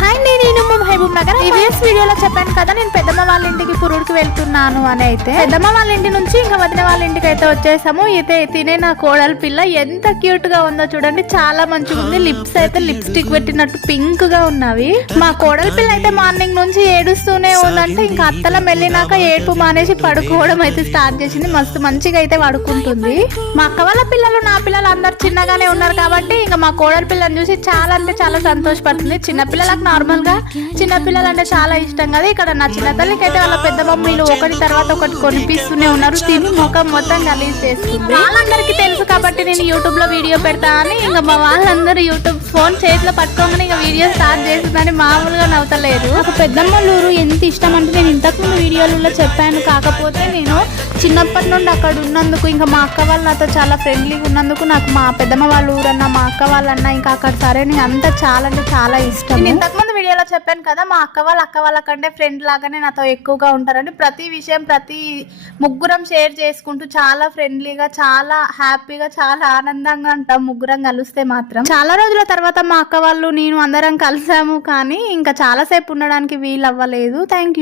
Hi, నేను Mahabub Nagar. Previous వీడియోలో చెప్పాను కదా నేను పెద్దమ్మ వాళ్ళ ఇంటికి పురుడుకి వెళ్తున్నాను అని. అయితే పెద్దమ్మ వాళ్ళ ఇంటి నుంచి ఇంకా వదిన వాళ్ళ ఇంటికి అయితే వచ్చేసాము. అయితే తినే నా కోడలి పిల్ల ఎంత క్యూట్ గా ఉందో చూడండి, చాలా మంచిగా ఉంది. లిప్స్ అయితే లిప్స్టిక్ పెట్టినట్టు పింక్ గా ఉన్నవి. మా కోడలి పిల్ల అయితే మార్నింగ్ నుంచి ఏడుస్తూనే ఉందంటే ఇంకా అత్తల వెళ్ళినాక ఏడుపు మానేసి పడుకోవడం అయితే స్టార్ట్ చేసింది. మస్తు మంచిగా అయితే పడుకుంటుంది. మా అక్క వాళ్ళ పిల్లలు నా పిల్లలు అందరు చిన్నగానే ఉన్నారు కాబట్టి ఇంకా మా కోడలి పిల్లని చూసి చాలా అంటే చాలా సంతోషపడుతుంది. చిన్నపిల్లలకు నార్మల్ గా చిన్నపిల్లలు అంటే చాలా ఇష్టం కదా. ఇక్కడ నా చిన్న తల్లికి అయితే వాళ్ళ పెద్ద మమ్మీలు ఒకటి తర్వాత ఒకటి కొనిపిస్తూనే ఉన్నారు. తిని ముఖం మొత్తం గలీజ్ చేస్తుంది. వాళ్ళందరికీ తెలుసు కాబట్టి నేను యూట్యూబ్ లో వీడియో పెడతా అని ఇంకా మా వాళ్ళందరూ యూట్యూబ్ ఫోన్ చేతిలో పట్టుకోగానే ఇంకా వీడియో స్టార్ట్ చేస్తుందని మామూలుగా నవ్వుతలేదు. నాకు పెద్దమ్మ ఊరు ఎంత ఇష్టం అంటే నేను ఇంతకుముందు వీడియోలలో చెప్పాను. కాకపోతే నేను చిన్నప్పటి నుండి అక్కడ ఉన్నందుకు ఇంకా మా అక్క వాళ్ళు నాతో చాలా ఫ్రెండ్లీగా ఉన్నందుకు నాకు మా పెద్దమ్మ వాళ్ళ ఊరన్నా మా అక్క వాళ్ళన్నా ఇంకా అక్కడ సరే నేను అంతా చాలా అంటే చాలా ఇష్టం. నేను ఇంతకుముందు వీడియోలో చెప్పాను కదా మా అక్క వాళ్ళ కంటే ఫ్రెండ్ లాగానే నాతో ఎక్కువగా ఉంటారని. ప్రతి విషయం ప్రతి ముగ్గురం షేర్ చేసుకుంటూ చాలా ఫ్రెండ్లీగా చాలా హ్యాపీగా చాలా ఆనందంగా ఉంటాం ముగ్గురం కలిస్తే మాత్రం. చాలా రోజుల తర్వాత మా అక్క వాళ్ళు నేను అందరం కలిసాము కానీ ఇంకా చాలాసేపు ఉండడానికి వీలు అవ్వలేదు. Thank you.